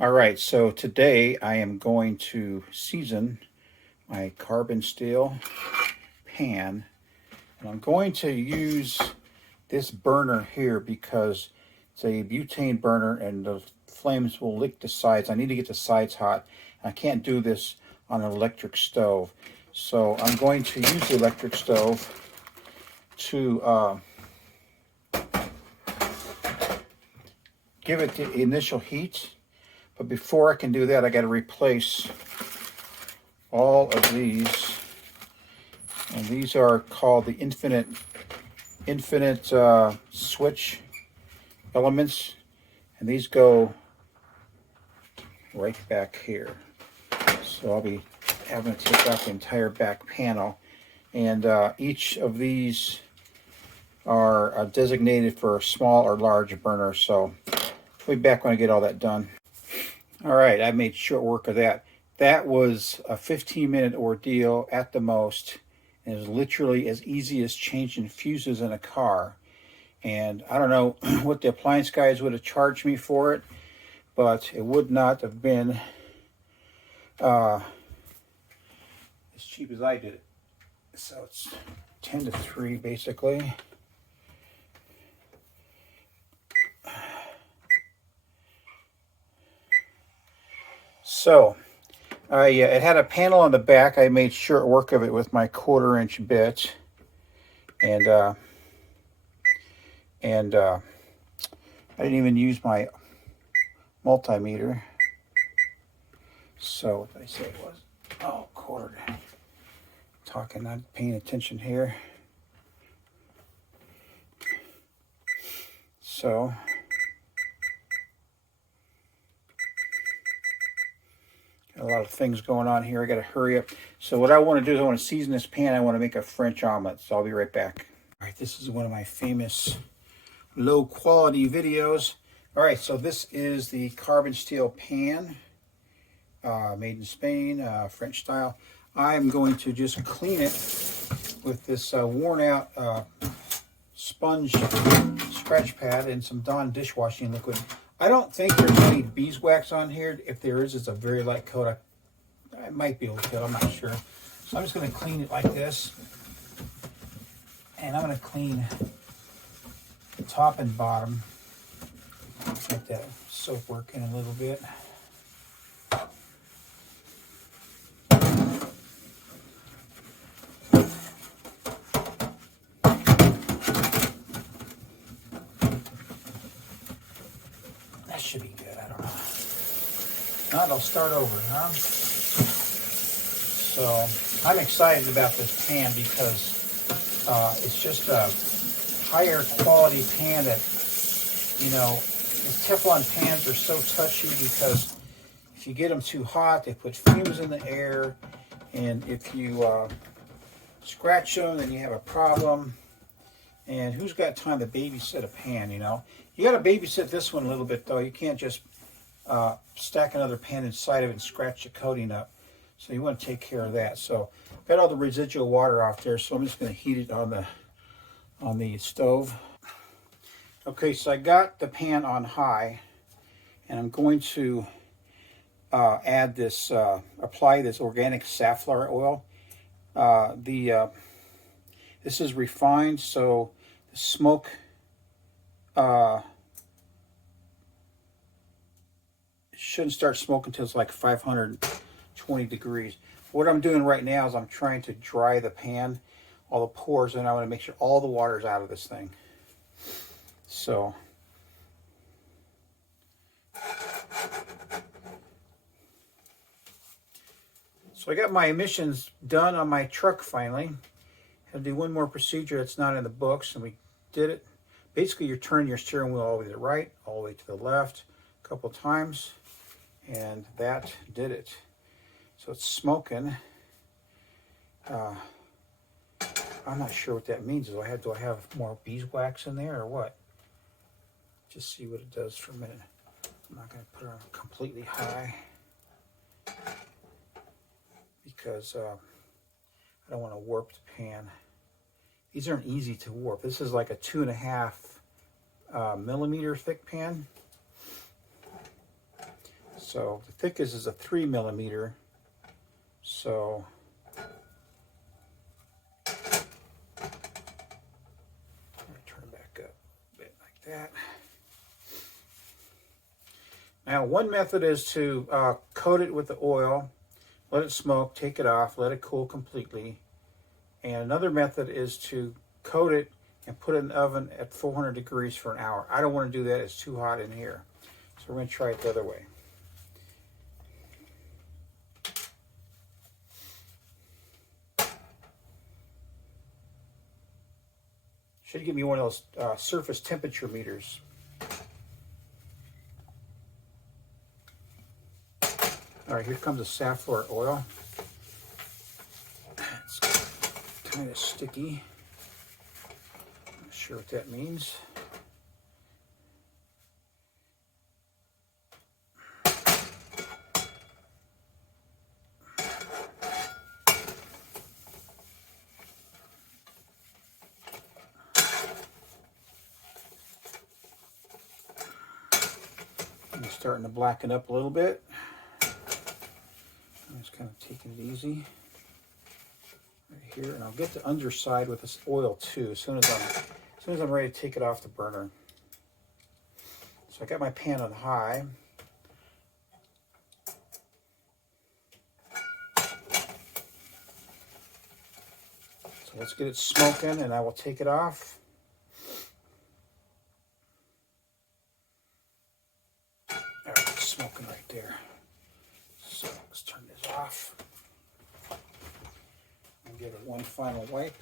All right, so today I am going to season my carbon steel pan, and I'm going to use this burner here because it's a butane burner and the flames will lick the sides. I need to get the sides hot. I can't do this on an electric stove. So I'm going to use the electric stove to give it the initial heat. But before I can do that, I got to replace all of these. And these are called the infinite switch elements, and these go right back here. So I'll be having to take out the entire back panel, and each of these are designated for a small or large burner. So I'll be back when I get all that done. All right, I made short work of that. That was a 15-minute ordeal at the most. And it was literally as easy as changing fuses in a car. And I don't know what the appliance guys would have charged me for it, but it would not have been as cheap as I did it. So it's 10 to 3 basically. So it had a panel on the back. I made short work of it with my 1/4-inch bit, and I didn't even use my multimeter. So what did I say it was? Oh, quarter. Talking, not paying attention here. So got a lot of things going on here. I got to hurry up. So what I want to do is I want to season this pan. I want to make a French omelet. So I'll be right back. All right, this is one of my famous low quality videos. All right, so this is the carbon steel pan, made in Spain, French style. I'm going to just clean it with this worn out sponge scratch pad and some Dawn dishwashing liquid. I don't think there's any beeswax on here. If there is, it's a very light coat. I might be able to tell, I'm not sure. So I'm just going to clean it like this. And I'm going to clean the top and bottom. Let that soap work in a little bit. That should be good. I don't know. Not, I'll start over, huh? So I'm excited about this pan because it's just a higher quality pan that, you know, these Teflon pans are so touchy because if you get them too hot, they put fumes in the air, and if you scratch them, then you have a problem. And who's got time to babysit a pan, you know? You got to babysit this one a little bit, though. You can't just stack another pan inside of it and scratch the coating up. So you want to take care of that. So I've got all the residual water off there, so I'm just going to heat it on the stove. Okay, so I got the pan on high, and I'm going to add this, apply this organic safflower oil. This is refined, so the smoke shouldn't start smoking until it's like 520 degrees. What I'm doing right now is I'm trying to dry the pan, all the pores, and I want to make sure all the water is out of this thing. So I got my emissions done on my truck finally. Had to do one more procedure that's not in the books, and we did it. Basically, you turn your steering wheel all the way to the right, all the way to the left a couple times, and that did it. So it's smoking. I'm not sure what that means. Do I have more beeswax in there or what? Just see what it does for a minute. I'm not going to put it on completely high because I don't want to warp the pan. These aren't easy to warp. This is like a 2.5 millimeter thick pan. So the thickest is a 3 millimeter. So turn it back up a bit like that. Now, one method is to coat it with the oil, let it smoke, take it off, let it cool completely. And another method is to coat it and put it in the oven at 400 degrees for an hour. I don't want to do that, it's too hot in here. So we're going to try it the other way. Should give me one of those surface temperature meters. All right, here comes the safflower oil. It's kind of sticky. Not sure what that means. I'm starting to blacken up a little bit. I'm just kind of taking it easy right here, and I'll get the underside with this oil too as soon as I'm ready to take it off the burner. So I got my pan on high. So let's get it smoking, and I will take it off. All right, it's smoking right there. So let's turn this off and give it one final wipe.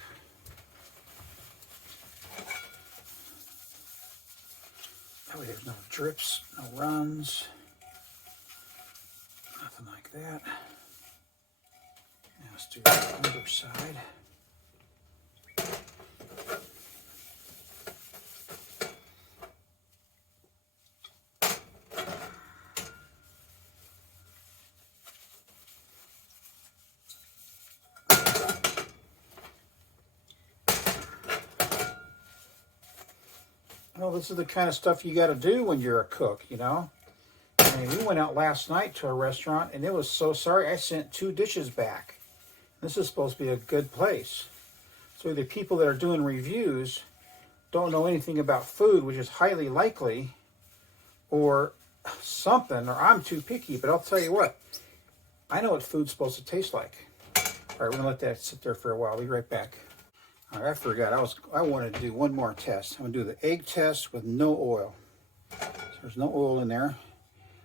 That way there's no drips, no runs, nothing like that. Now let's do the underside. Well, this is the kind of stuff you got to do when you're a cook, you know. I mean, we went out last night to a restaurant, and it was so sorry I sent 2 dishes back. This is supposed to be a good place. So either people that are doing reviews don't know anything about food, which is highly likely, or something, or I'm too picky. But I'll tell you what, I know what food's supposed to taste like. All right, we're going to let that sit there for a while. I'll be right back. All right, I forgot. I wanted to do one more test. I'm going to do the egg test with no oil. So there's no oil in there.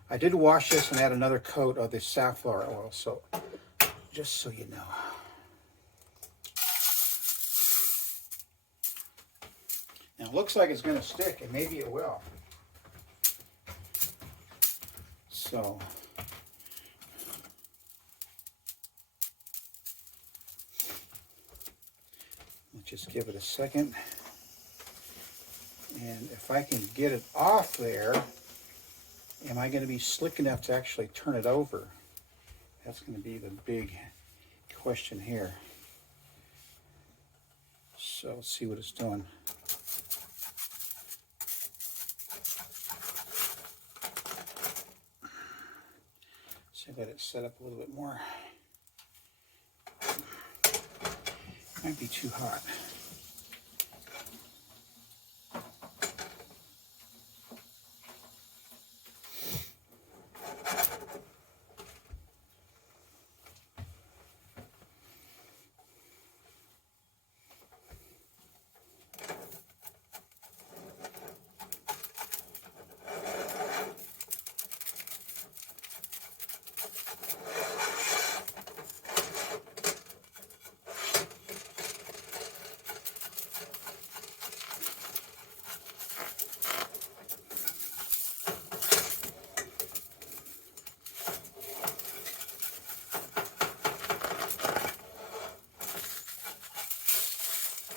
I did wash this and add another coat of the safflower oil, so just so you know. Now it looks like it's going to stick, and maybe it will. So let's just give it a second. And if I can get it off there, am I going to be slick enough to actually turn it over? That's going to be the big question here. So let's see what it's doing. So let it set up a little bit more. Might be too hot.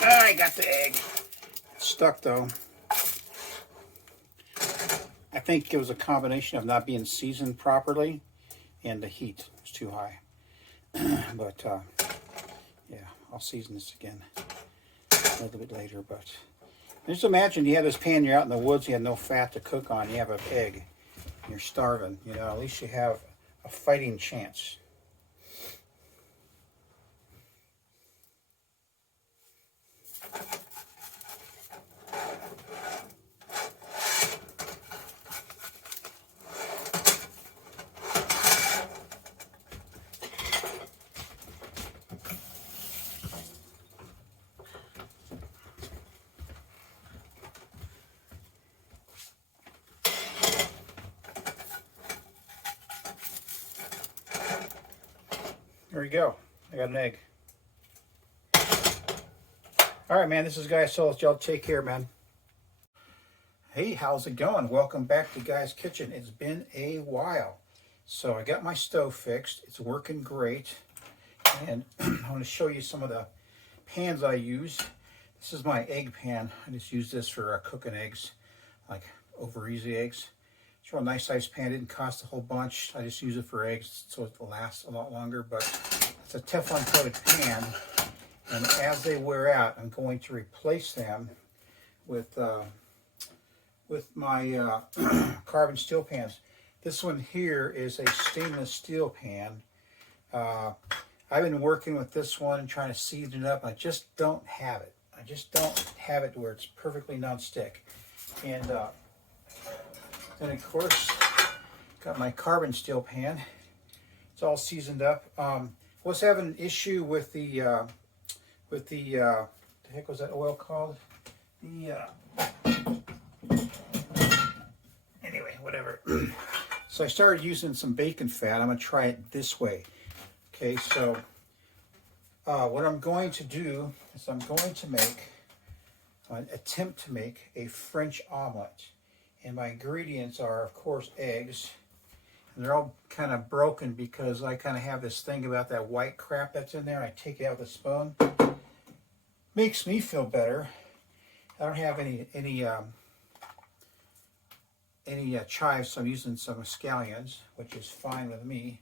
I got the egg. It's stuck though. I think it was a combination of not being seasoned properly and the heat was too high. But yeah, I'll season this again a little bit later. But just imagine you have this pan, you're out in the woods, you have no fat to cook on, you have an egg. you're starving. You know, at least you have a fighting chance. There you go. I got an egg. All right, man. This is Guy Solis. Y'all take care, man. Hey, how's it going? Welcome back to Guy's Kitchen. It's been a while. So I got my stove fixed. It's working great. And I want to show you some of the pans I use. This is my egg pan. I just use this for cooking eggs, like over easy eggs. It's a real nice sized pan. It didn't cost a whole bunch. I just use it for eggs so it lasts a lot longer. But it's a Teflon coated pan, and as they wear out, I'm going to replace them with my carbon steel pans. This one here is a stainless steel pan. I've been working with this one and trying to season it up. I just don't have it. I just don't have it where it's perfectly non-stick. And then of course, got my carbon steel pan. It's all seasoned up. Was having an issue with the heck was that oil called? Anyway, whatever. So I started using some bacon fat. I'm gonna try it this way. Okay, so what I'm going to do is I'm going to attempt to make a French omelet. And my ingredients are, of course, eggs. And they're all kind of broken because I kind of have this thing about that white crap that's in there. I take it out with a spoon. Makes me feel better. I don't have any chives, so I'm using some scallions, which is fine with me.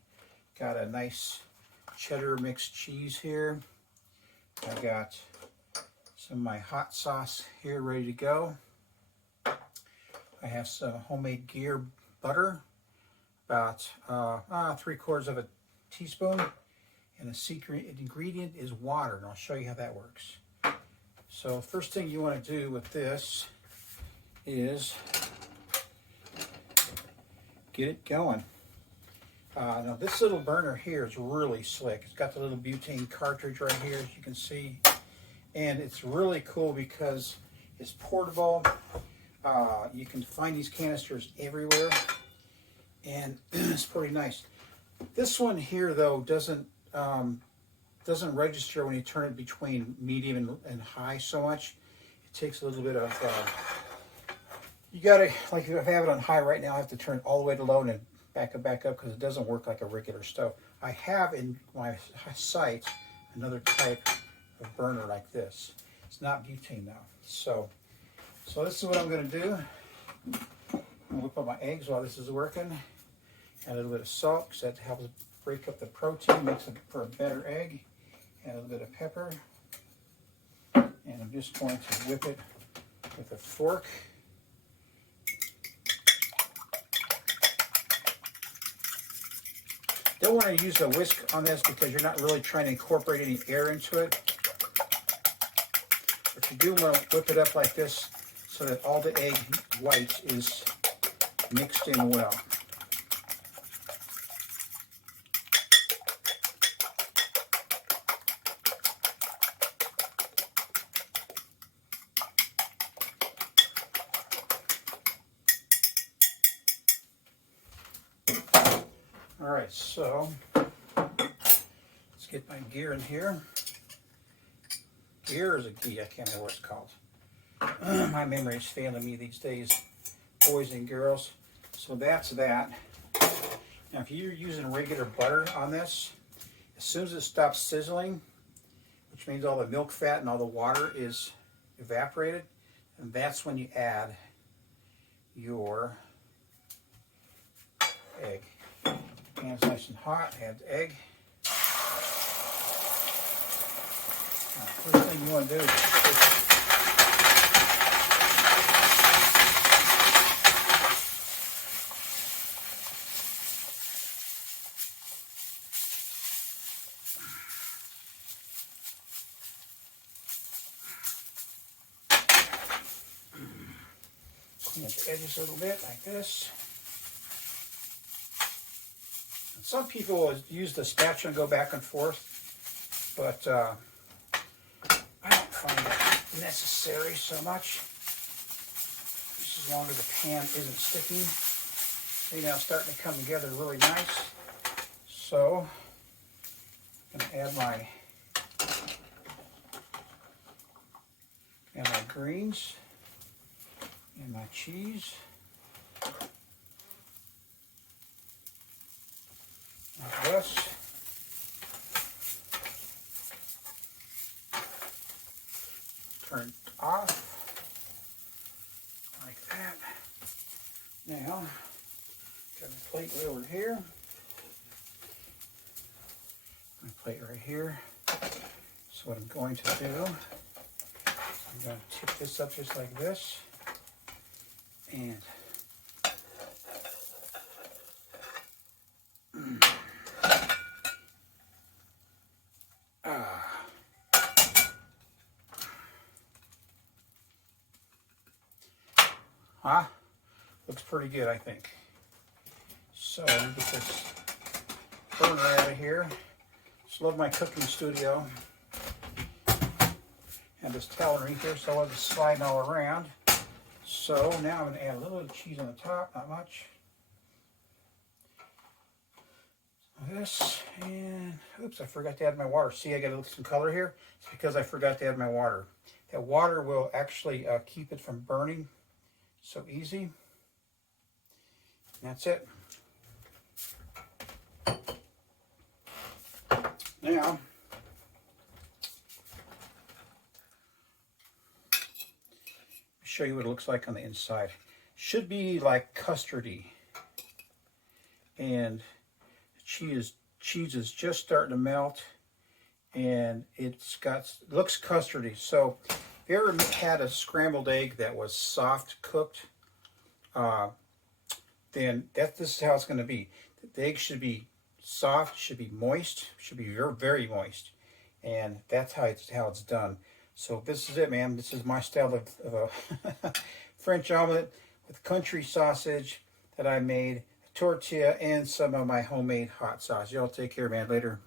Got a nice cheddar mixed cheese here. I got some of my hot sauce here ready to go. I have some homemade Ghee butter, about 3/4 of a teaspoon, and the secret ingredient is water, and I'll show you how that works. So first thing you want to do with this is get it going. Now this little burner here is really slick. It's got the little butane cartridge right here, as you can see, and it's really cool because it's portable. You can find these canisters everywhere, and it's pretty nice. This one here, though, doesn't register when you turn it between medium and high so much. It takes a little bit of you gotta, like if I have it on high right now, I have to turn it all the way to low and then back up because it doesn't work like a regular stove. I have in my site another type of burner like this. It's not butane though. So this is what I'm going to do. I'm going to whip up my eggs while this is working. Add a little bit of salt because that helps break up the protein, makes it for a better egg. Add a little bit of pepper. And I'm just going to whip it with a fork. Don't want to use a whisk on this because you're not really trying to incorporate any air into it. But you do want to whip it up like this so that all the egg white is mixed in well. All right, so let's get my gear in here. Gear is a ghee, I can't remember what it's called. My memory is failing me these days, boys and girls. So that's that. Now if you're using regular butter on this, as soon as it stops sizzling, which means all the milk fat and all the water is evaporated, and that's when you add your egg. Pan's nice and hot, add the egg. Now, first thing you want to do is Clean up the edges a little bit like this. And some people use the spatula and go back and forth, but I don't find it necessary so much. Just as long as the pan isn't sticking. See, now it's starting to come together really nice. So I'm going to add my greens and my cheese. Like this. Turn it off. Like that. Now, got my plate over here. My plate right here. So what I'm going to do, I'm going to tip this up just like this. And looks pretty good, I think. So let me get this burner out of here. Just love my cooking studio. And this towel underneath here, so I'll just slide all around. So now I'm going to add a little bit of cheese on the top, not much. This, and oops, I forgot to add my water. See, I got some color here. It's because I forgot to add my water. That water will actually keep it from burning so easy. And that's it. Now, show you what it looks like on the inside. Should be like custardy, and the cheese is just starting to melt, and it looks custardy. So if you ever had a scrambled egg that was soft cooked, then this is how it's going to be. The egg should be soft, should be moist, should be very, very moist, and that's how it's done. So this is it, man. This is my style of a French omelet with country sausage that I made, a tortilla, and some of my homemade hot sauce. Y'all take care, man. Later.